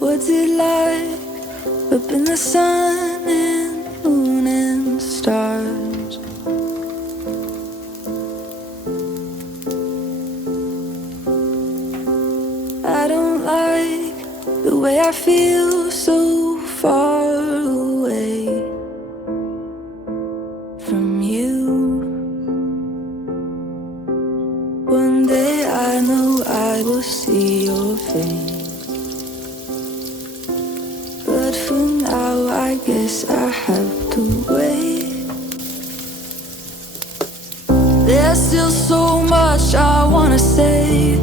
What's it like up in the sun and moon and stars? I don't like the way I feel so far away from you. One day I know I will see your face. But for now, I guess I have to wait. There's still so much I wanna say.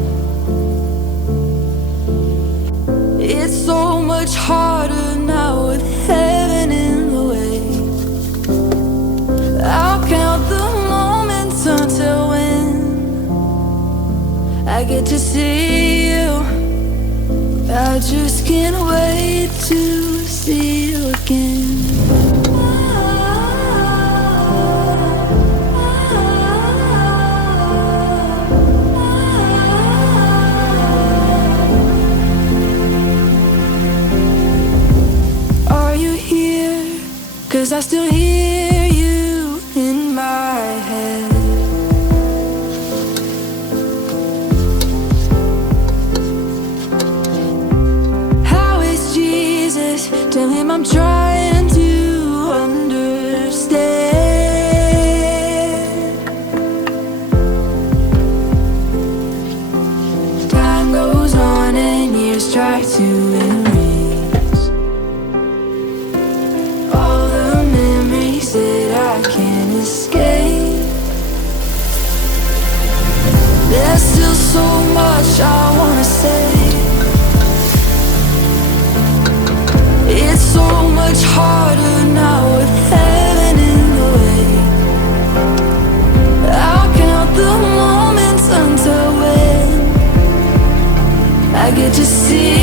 It's so much harder now with heaven in the way. I'll count the moments until when I get to see you. I just can't wait to see you again. Are you here? 'Cause I still hear you in my head. Tell him I'm trying to understand. Time goes on and years try to erase all the memories that I can't escape. There's still so much I wanna say. It's so much harder now with heaven in the way. I'll count the moments until when I get to see